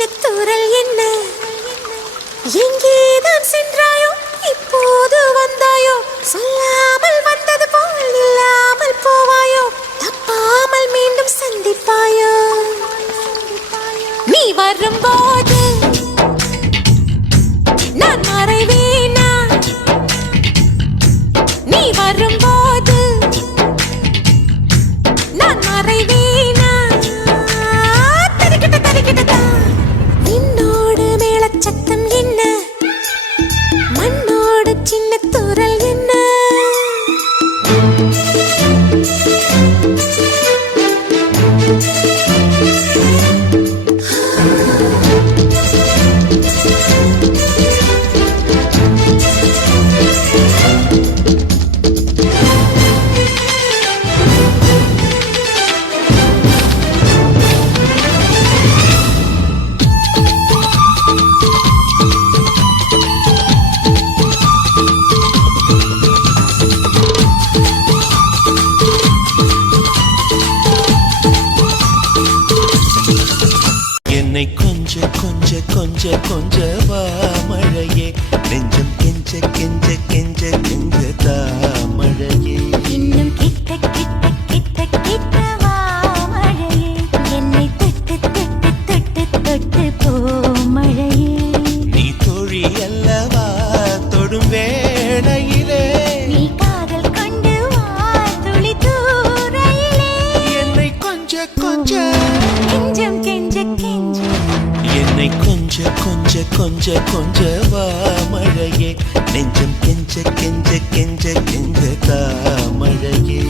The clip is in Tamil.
சின்ன தூரல் என்ன எங்கேதான் சென்றாயோ இப்போது வந்தாயோ சொல்லாமல் வந்தது போல் இல்லாமல் போவாயோ தப்பாமல் மீண்டும் சந்திப்பாயோ நீ வரும்போது நான் மறைவேனா நீ வரும்போது நான் மறைவேனா தரிக்கிட்ட தரிக்கிட்டதா நின்னோடு மேளச்சத்தம் என்ன மண்ணோடு சின்ன தூரல் என்ன கொஞ்ச கொஞ்ச கொஞ்ச கொஞ்ச வா மழையே நெஞ்சம் கெஞ்ச கெஞ்ச கெஞ்ச கெஞ்ச தா மழையே இன்னும் கிட்ட கிட்ட கிட்ட கிட்ட வா மழையே என்னை தொட்டு தொட்டு தொட்டு தொட்டு போ மழையே நீ தோழி அல்லவா தொடும் வேளையிலே நீ காதல் கொண்டு வா துளி தூரையிலே என்னை கொஞ்ச கொஞ்ச கெஞ்சம் கெஞ்ச கெஞ்ச என்னை கொஞ்ச கொஞ்ச கொஞ்ச கொஞ்ச வா மழையே நெஞ்சம் கெஞ்ச கெஞ்ச கெஞ்ச கெஞ்ச தா மழையே